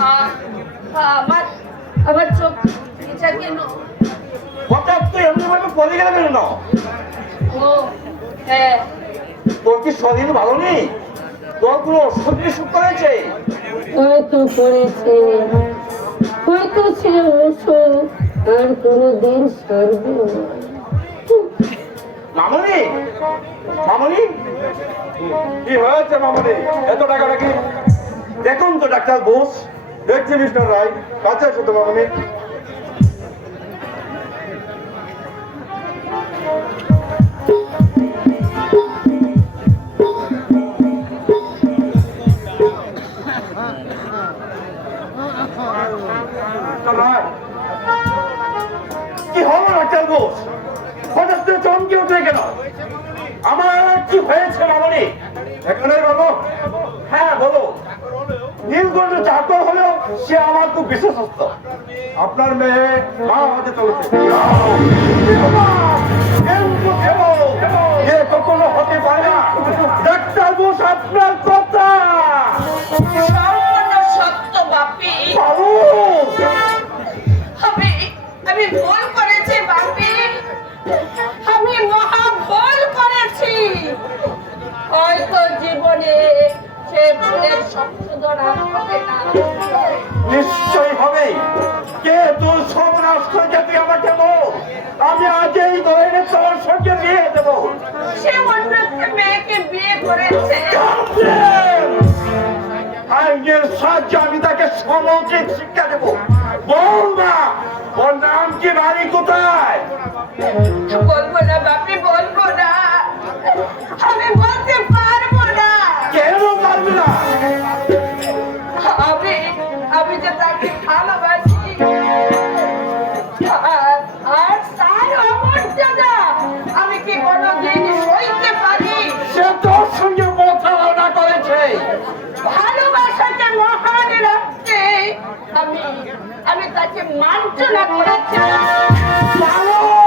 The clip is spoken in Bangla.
আমার আমার চোখ এটা কেন? হঠাৎ তুই এমনি ভাবে পড়ে গেলে কেন? ও হ্যাঁ, তোর কি শরীর ভালো নেই? তোর কোনো শরীর সুখ করেছে? হয়তো পড়েছে, হয়তো সে ওষুধ আর কোনোদিন সরবে না। মামনি, মামনি, কি হয়েছে মামনি? এত টাকা নাকি? দেখুন তো ডাক্তার বোস, দেখছি মিস্টার রায়, কাছে আছে তো মামনি? কি হলো ডাক্তার বোস? হঠাৎ করে চমকে উঠে কেন? আমার কি হয়েছে মামনি? এখানে বাবু, হ্যাঁ বলো। নীলকণ্ঠ চাকর হলেও সে আমার খুব বিশেষত্ব। আপনার মেয়ে মা হতে চলেছে। এ কখনো হতে পারে না ডাক্তার বোস, আপনার কথা সম্পূর্ণ সত্য বাপি। আমি ভুল করেছি বাপি, আমি মহা ভুল করেছি। হয়তো জীবনে সে ভুলের সংশোধন আর হবে না। নিশ্চয়ই হবে। কে তোর সর্বনাশ করেছে তুই আমাকে বল, আমি আজই ধরে এনে তোর সঙ্গে বিয়ে দেবো। সে অন্য একটা মেয়েকে বিয়ে করেছে। আইনের সাহায্যে আমি তাকে সমুচিত শিক্ষা দেবো। বল না, ওর নাম কি, বাড়ি কোথায়? বলবো না বাপি, বলবো না, আমি বলতে পারবো না। কেন পারবি না? আমি আমি যে তাকে ভালোবাসি, আর তার অমর্যাদা আমি কি কোনোদিন সইতে পারি? সে তোর সঙ্গে প্রতারণা করেছে। ভালোবাসাকে মহান রাখতে আমি আমি তাকে মার্জনা করেছি। পাগল!